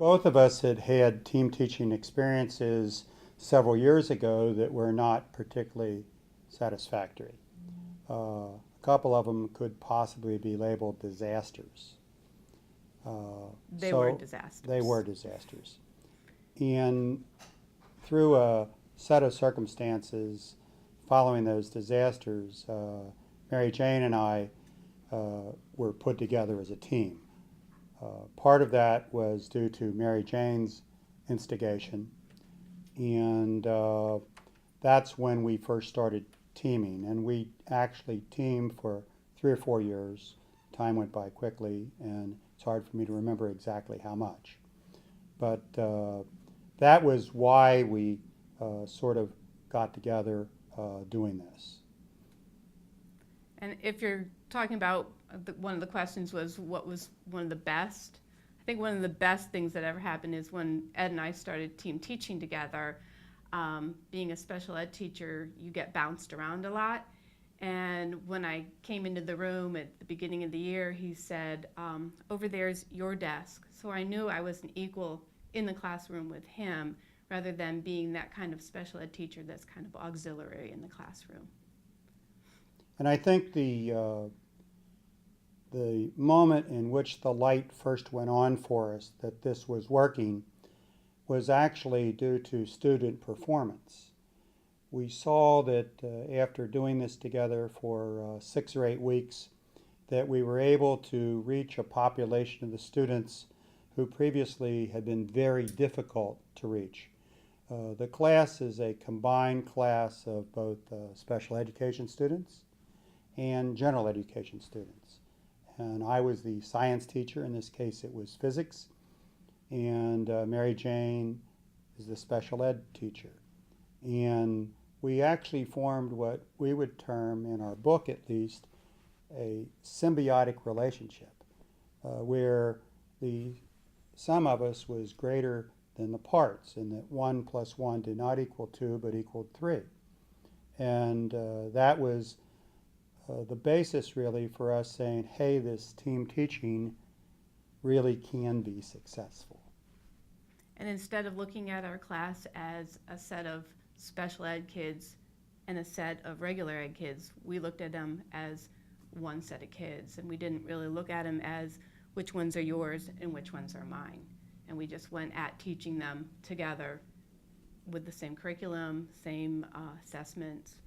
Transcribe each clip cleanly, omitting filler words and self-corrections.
Both of us had had team teaching experiences several years ago that were not particularly satisfactory. A couple of them could possibly be labeled disasters. They were disasters. They were disasters. And through a set of circumstances following those disasters, Mary Jane and I were put together as a team. Part of that was due to Mary Jane's instigation, and that's when we first started teaming. And we actually teamed for 3 or 4 years. Time went by quickly, and it's hard for me to remember exactly how much. But that was why we sort of got together doing this. And if you're talking about, one of the questions was what was one of the best, I think one of the best things that ever happened is when Ed and I started team teaching together. Being a special ed teacher, you get bounced around a lot. And when I came into the room at the beginning of the year, he said, over there's your desk. So I knew I was an equal in the classroom with him, rather than being that kind of special ed teacher that's kind of auxiliary in the classroom. And I think the moment in which the light first went on for us that this was working was actually due to student performance. We saw that after doing this together for 6 or 8 weeks, that we were able to reach a population of the students who previously had been very difficult to reach. The class is a combined class of both special education students and general education students. And I was the science teacher. In this case, it was physics. And Mary Jane is the special ed teacher. And we actually formed what we would term, in our book at least, a symbiotic relationship, where the sum of us was greater than the parts, and that 1 + 1 did not equal 2, but equaled 3. And that was the basis really for us saying, hey, this team teaching really can be successful. And instead of looking at our class as a set of special ed kids and a set of regular ed kids, we looked at them as one set of kids. And we didn't really look at them as which ones are yours and which ones are mine. And we just went at teaching them together with the same curriculum, same assessments.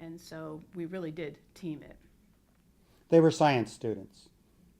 And so we really did team it. They were science students,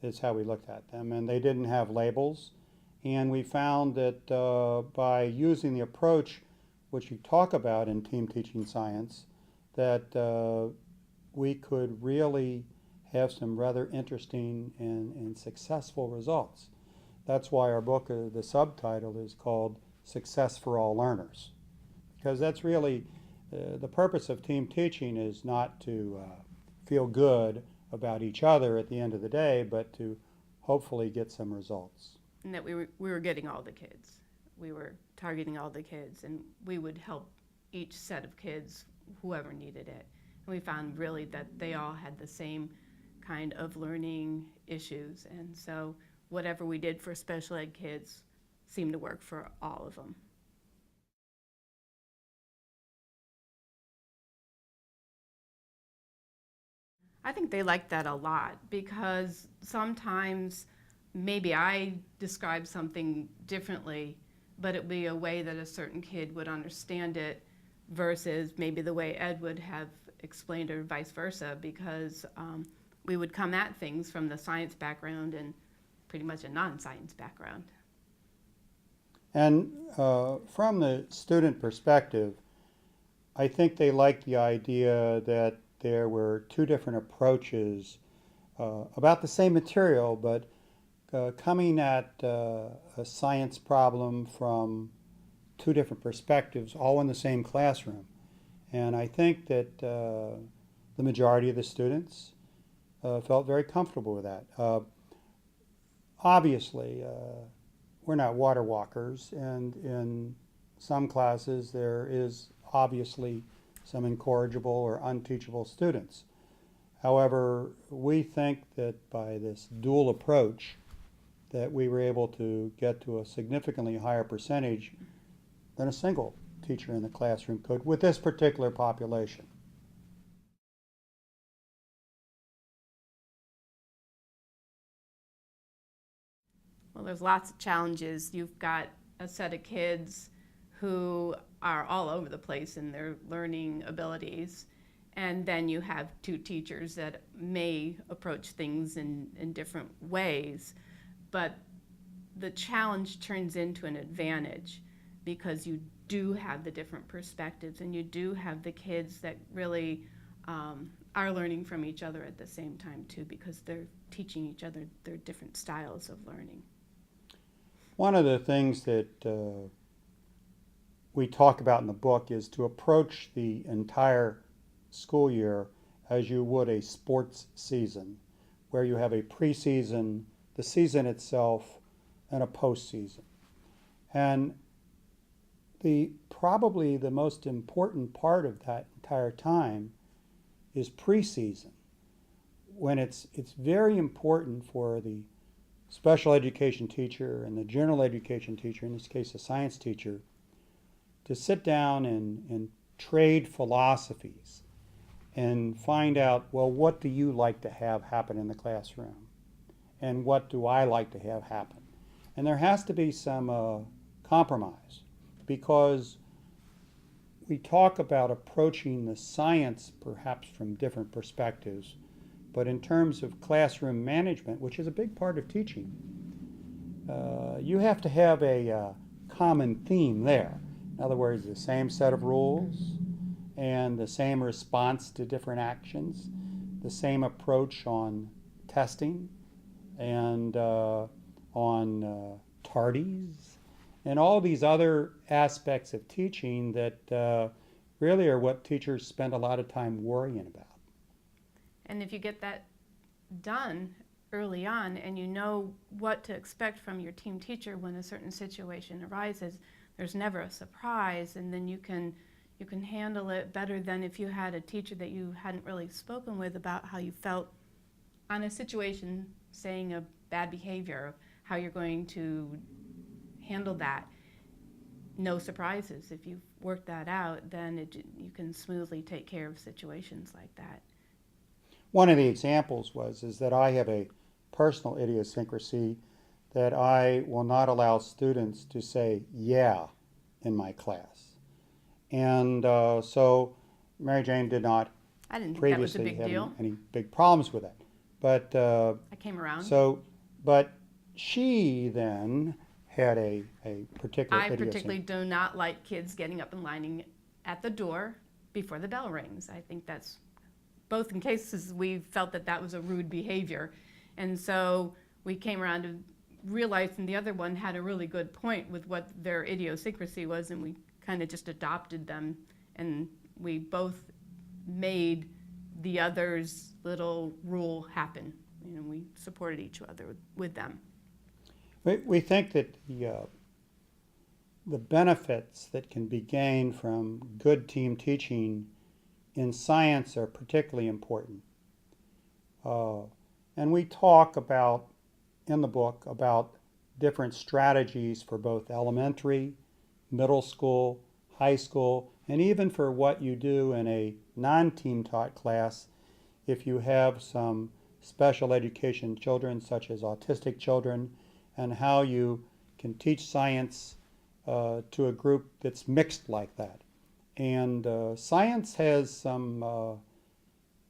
is how we looked at them, and they didn't have labels. And we found that by using the approach which you talk about in team teaching science, that we could really have some rather interesting and successful results. That's why our book, the subtitle is called Success for All Learners, because that's really the purpose of team teaching is not to feel good about each other at the end of the day, but to hopefully get some results. And that we were getting all the kids. We were targeting all the kids, and we would help each set of kids, whoever needed it. And we found really that they all had the same kind of learning issues, and so whatever we did for special ed kids seemed to work for all of them. I think they liked that a lot, because sometimes maybe I describe something differently, but it would be a way that a certain kid would understand it versus maybe the way Ed would have explained, or vice versa, because we would come at things from the science background and pretty much a non-science background. And from the student perspective, I think they liked the idea that there were 2 different approaches about the same material, but coming at a science problem from 2 different perspectives, all in the same classroom. And I think that the majority of the students felt very comfortable with that. Obviously, we're not water walkers, and in some classes there is obviously some incorrigible or unteachable students. However, we think that by this dual approach, that we were able to get to a significantly higher percentage than a single teacher in the classroom could with this particular population. Well, there's lots of challenges. You've got a set of kids who are all over the place in their learning abilities. And then you have two teachers that may approach things in different ways. But the challenge turns into an advantage because you do have the different perspectives and you do have the kids that really are learning from each other at the same time too, because they're teaching each other their different styles of learning. One of the things that we talk about in the book is to approach the entire school year as you would a sports season, where you have a preseason, the season itself, and a postseason. And probably the most important part of that entire time is preseason, when it's very important for the special education teacher and the general education teacher, in this case a science teacher, to sit down and trade philosophies and find out, well, what do you like to have happen in the classroom? And what do I like to have happen? And there has to be some compromise, because we talk about approaching the science perhaps from different perspectives, but in terms of classroom management, which is a big part of teaching, you have to have a common theme there. In other words, the same set of rules and the same response to different actions, the same approach on testing and on tardies, and all these other aspects of teaching that really are what teachers spend a lot of time worrying about. And if you get that done early on and you know what to expect from your team teacher when a certain situation arises, there's never a surprise, and then you can handle it better than if you had a teacher that you hadn't really spoken with about how you felt on a situation, saying a bad behavior, how you're going to handle that. No surprises. If you've worked that out, then you can smoothly take care of situations like that. One of the examples is that I have a personal idiosyncrasy that I will not allow students to say "yeah" in my class. And so Mary Jane did not I didn't think previously that was a big have deal. any big problems with that. But I came around. but she then had a particular I idiosyncrasy. particularly do not like kids getting up and lining at the door before the bell rings. I think that's, both in cases we felt that was a rude behavior. And so we came around to realizing the other one had a really good point with what their idiosyncrasy was, and we kind of just adopted them, and we both made the other's little rule happen. You know, we supported each other with them. We think that the benefits that can be gained from good team teaching in science are particularly important. And we talk about, in the book, about different strategies for both elementary, middle school, high school, and even for what you do in a non-team taught class if you have some special education children, such as autistic children, and how you can teach science to a group that's mixed like that. And science has some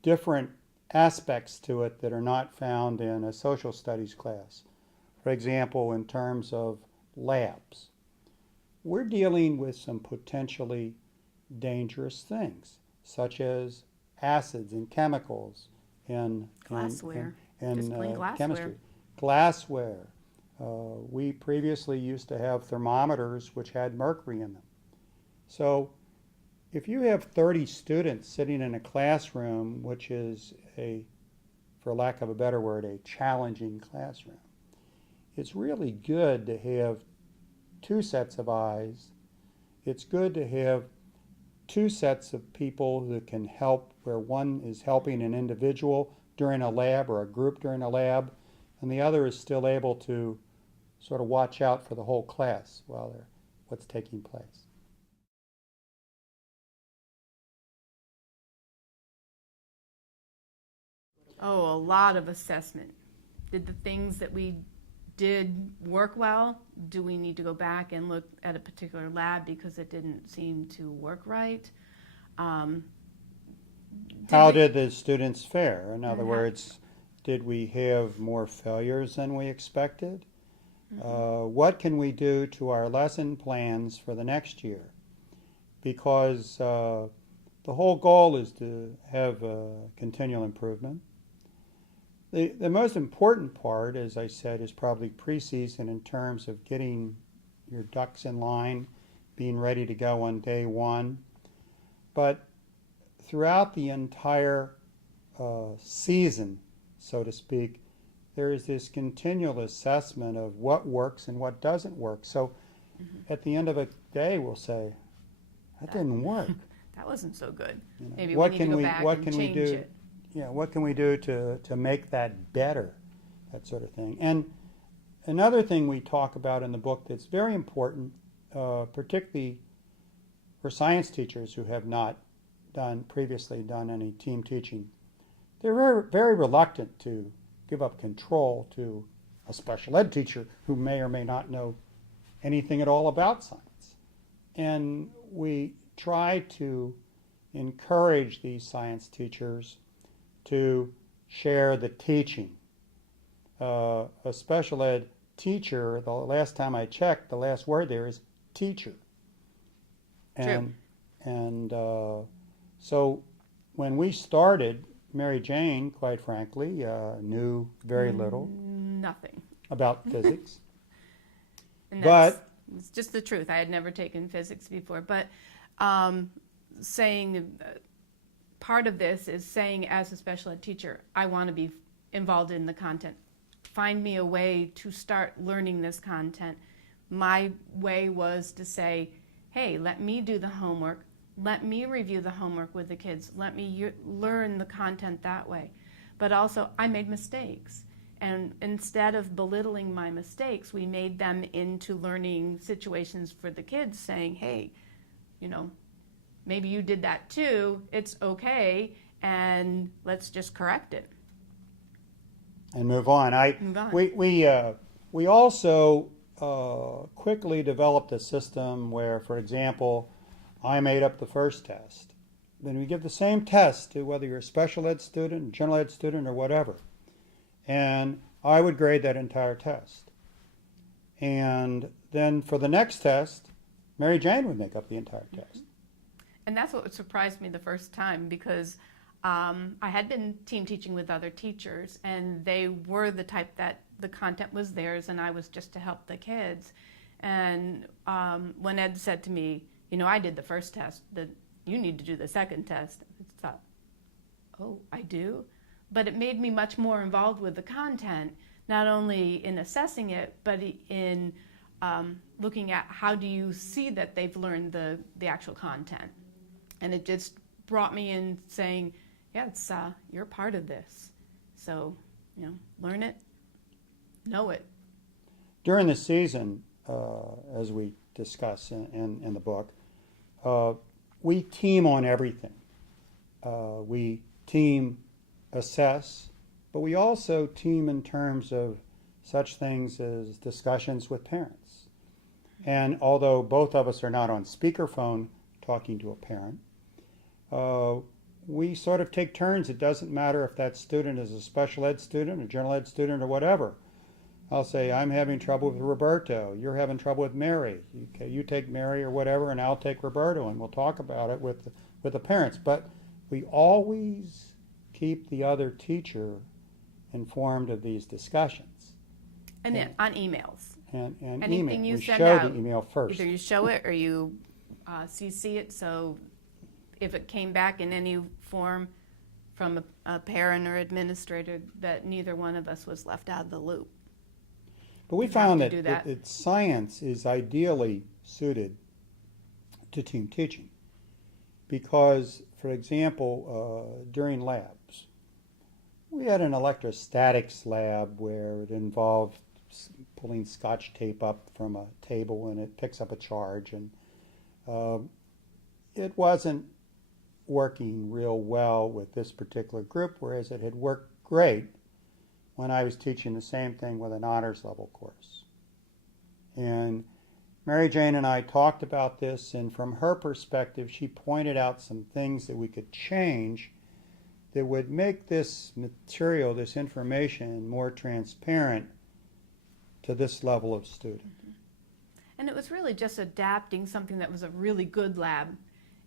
different aspects to it that are not found in a social studies class. For example, in terms of labs, we're dealing with some potentially dangerous things, such as acids and chemicals in Glassware. in chemistry. Glassware. We previously used to have thermometers which had mercury in them. So if you have 30 students sitting in a classroom, which is for lack of a better word, a challenging classroom, it's really good to have two sets of eyes. It's good to have two sets of people who can help, where one is helping an individual during a lab or a group during a lab, and the other is still able to sort of watch out for the whole class while they're what's taking place. Oh, a lot of assessment. Did the things that we did work well? Do we need to go back and look at a particular lab because it didn't seem to work right? Um, How did the students fare? In other Mhm. words, did we have more failures than we expected? Mm-hmm. What can we do to our lesson plans for the next year? Because the whole goal is to have continual improvement. The most important part, as I said, is probably preseason in terms of getting your ducks in line, being ready to go on day one. But throughout the entire season, so to speak, there is this continual assessment of what works and what doesn't work. So Mm-hmm. at the end of a day, we'll say, that didn't work. That wasn't so good. You know, Maybe we need to go back and change it. Yeah, what can we do to make that better, that sort of thing. And another thing we talk about in the book that's very important, particularly for science teachers who have not previously done any team teaching, they're very, very reluctant to give up control to a special ed teacher who may or may not know anything at all about science. And we try to encourage these science teachers to share the teaching. A special ed teacher, the last time I checked, the last word there is teacher. And, True. and so when we started, Mary Jane, quite frankly, knew very little Nothing. about physics. And But it's just the truth. I had never taken physics before. But saying part of this is saying, as a special ed teacher, I want to be involved in the content. Find me a way to start learning this content. My way was to say, hey, let me do the homework. Let me review the homework with the kids. Let me learn the content that way. But also, I made mistakes. And instead of belittling my mistakes, we made them into learning situations for the kids, saying, hey, you know, maybe you did that too. It's okay, and let's just correct it. And move on. Move on. We also quickly developed a system where, for example, I made up the first test. Then we give the same test to whether you're a special ed student, general ed student, or whatever. And I would grade that entire test. And then for the next test, Mary Jane would make up the entire test. And that's what surprised me the first time, because I had been team teaching with other teachers, and they were the type that the content was theirs, and I was just to help the kids. And when Ed said to me, you know, I did the first test, you need to do the second test, I thought, oh, I do? But it made me much more involved with the content, not only in assessing it, but in looking at how do you see that they've learned the actual content. And it just brought me in saying, yeah, it's you're part of this. So, you know, learn it, know it. During the season, as we discuss in the book, we team on everything. We team assess, but we also team in terms of such things as discussions with parents. And although both of us are not on speakerphone talking to a parent, we sort of take turns. It doesn't matter if that student is a special ed student, a general ed student, or whatever. I'll say, I'm having trouble with Roberto. You're having trouble with Mary. Okay, you take Mary or whatever, and I'll take Roberto, and we'll talk about it with the parents. But we always keep the other teacher informed of these discussions. And then on emails. And Anything email. you We send show out, the email first. either you show it or you CC it, so if it came back in any form from a parent or administrator, that neither one of us was left out of the loop. But we You have found to do that science is ideally suited to team teaching because, for example, during labs, we had an electrostatics lab where it involved pulling scotch tape up from a table and it picks up a charge, and it wasn't working real well with this particular group, whereas it had worked great when I was teaching the same thing with an honors level course. And Mary Jane and I talked about this, and from her perspective, she pointed out some things that we could change that would make this material, this information, more transparent to this level of student. And it was really just adapting something that was a really good lab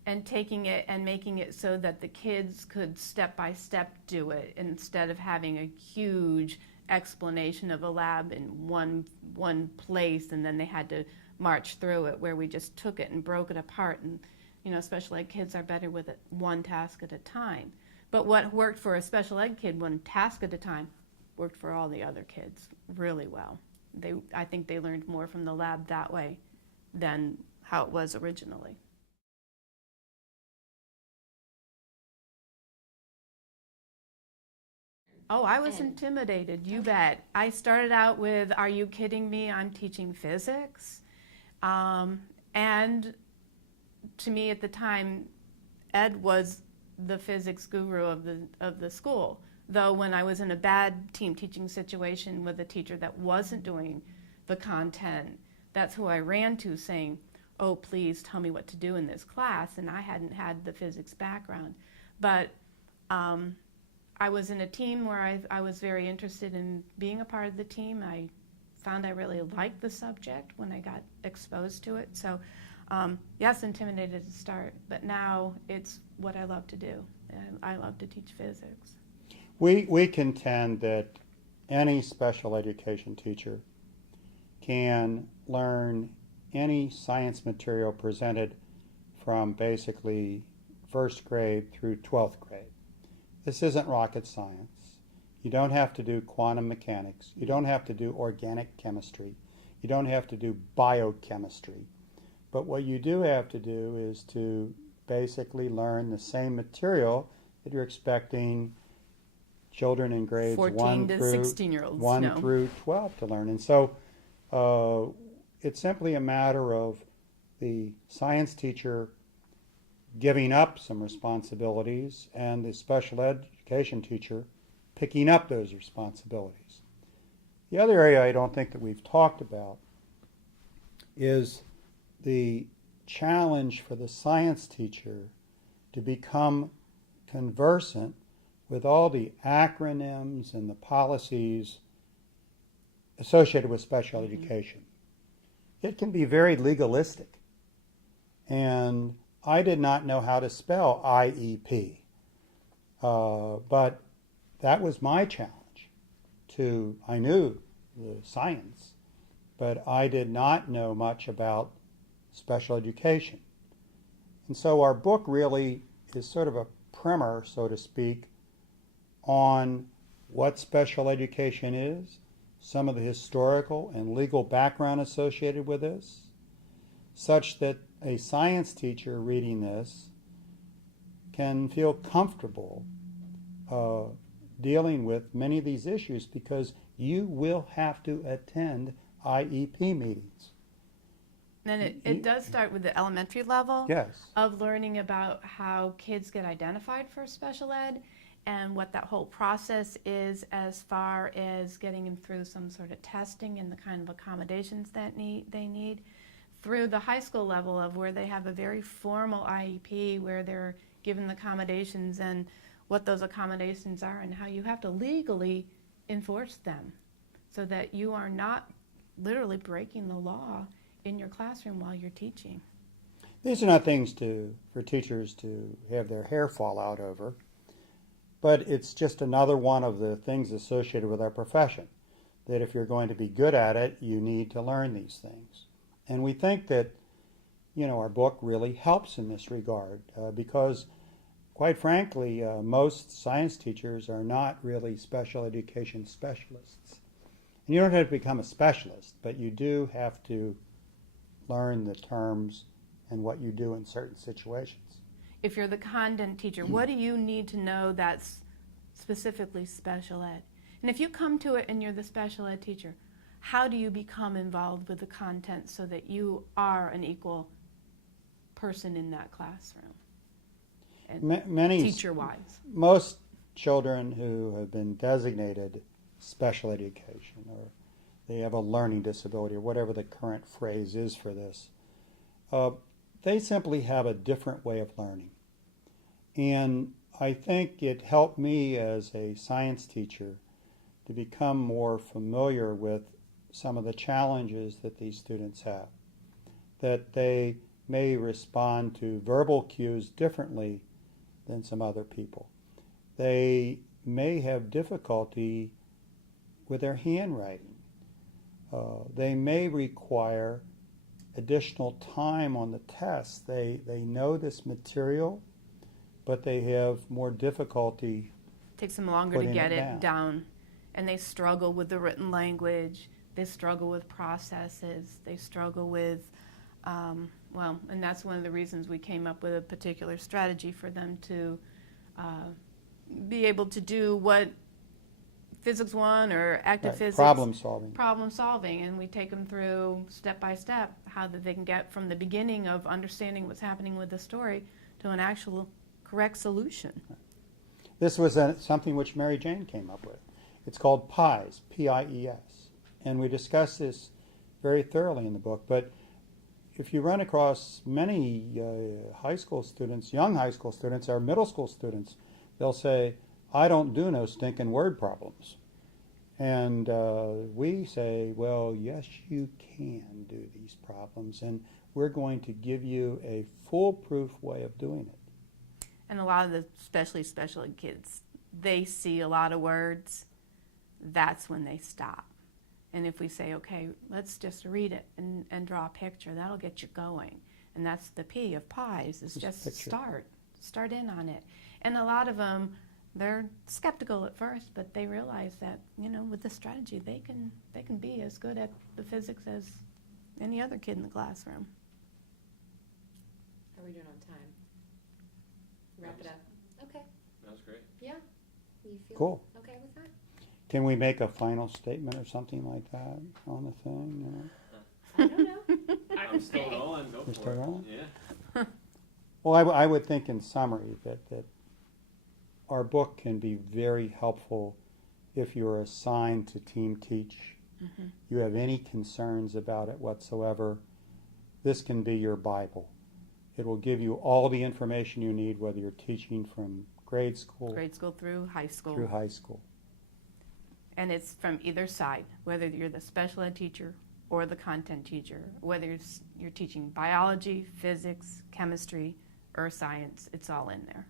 and taking it and making it so that the kids could step by step do it instead of having a huge explanation of a lab in one place and then they had to march through it, where we just took it and broke it apart. And special ed kids are better with it one task at a time. But what worked for a special ed kid one task at a time worked for all the other kids really well. I think they learned more from the lab that way than how it was originally. Oh, I was intimidated, you bet. I started out with, are you kidding me? I'm teaching physics. And to me at the time, Ed was the physics guru of the school. Though when I was in a bad team teaching situation with a teacher that wasn't doing the content, that's who I ran to saying, oh, please tell me what to do in this class. And I hadn't had the physics background. But I was in a team where I was very interested in being a part of the team. I found I really liked the subject when I got exposed to it. So yes, intimidated to start, but now it's what I love to do. And I love to teach physics. We contend that any special education teacher can learn any science material presented from basically first grade through 12th grade. This isn't rocket science. You don't have to do quantum mechanics. You don't have to do organic chemistry. You don't have to do biochemistry. But what you do have to do is to basically learn the same material that you're expecting children in grades 14 to 16-year-olds 1 through 12 to learn. And so it's simply a matter of the science teacher giving up some responsibilities and the special education teacher picking up those responsibilities. The other area I don't think that we've talked about is the challenge for the science teacher to become conversant with all the acronyms and the policies associated with special education. It can be very legalistic. And I did not know how to spell IEP, but that was my challenge. I knew the science, but I did not know much about special education. And so our book really is sort of a primer, so to speak, on what special education is, some of the historical and legal background associated with this, such that a science teacher reading this can feel comfortable dealing with many of these issues, because you will have to attend IEP meetings. And it does start with the elementary level. Yes. Of learning about how kids get identified for special ed and what that whole process is as far as getting them through some sort of testing and the kind of accommodations that they need, through the high school level of where they have a very formal IEP where they're given the accommodations and what those accommodations are and how you have to legally enforce them so that you are not literally breaking the law in your classroom while you're teaching. These are not things for teachers to have their hair fall out over, but it's just another one of the things associated with our profession, that if you're going to be good at it, you need to learn these things. And we think that, our book really helps in this regard because, quite frankly, most science teachers are not really special education specialists. And you don't have to become a specialist, but you do have to learn the terms and what you do in certain situations. If you're the content teacher, what do you need to know that's specifically special ed? And if you come to it and you're the special ed teacher, how do you become involved with the content so that you are an equal person in that classroom? And Many teacher-wise. Most children who have been designated special education, or they have a learning disability, or whatever the current phrase is for this, they simply have a different way of learning. And I think it helped me as a science teacher to become more familiar with some of the challenges that these students have, that they may respond to verbal cues differently than some other people. They may have difficulty with their handwriting. They may require additional time on the test. They know this material, but they have more difficulty. It takes them longer to get it down. And they struggle with the written language. They struggle with processes. They struggle with, and that's one of the reasons we came up with a particular strategy for them to be able to do what Physics 1 or Active Physics. Problem solving. Problem solving. And we take them through step by step how that they can get from the beginning of understanding what's happening with the story to an actual correct solution. This was something which Mary Jane came up with. It's called PIES, P-I-E-S. And we discuss this very thoroughly in the book. But if you run across many high school students, young high school students, or middle school students, they'll say, I don't do no stinking word problems. And we say, well, yes, you can do these problems. And we're going to give you a foolproof way of doing it. And a lot of the especially special ed kids, they see a lot of words. That's when they stop. And if we say, okay, let's just read it and draw a picture, that'll get you going. And that's the P of PIES, is just start in on it. And a lot of them, they're skeptical at first, but they realize that, with the strategy, they can be as good at the physics as any other kid in the classroom. How are we doing on time? Wrap it up. Okay. That was great. Yeah. You feel Cool. okay with that? Can we make a final statement or something like that on the thing? I don't know. I'm still going. Go You're for still it. going? Yeah. Well, I would think in summary that our book can be very helpful if you're assigned to team teach. Mm-hmm. You have any concerns about it whatsoever, this can be your Bible. It will give you all the information you need, whether you're teaching from grade school through high school. through high school. And it's from either side, whether you're the special ed teacher or the content teacher, whether you're teaching biology, physics, chemistry, or science, it's all in there.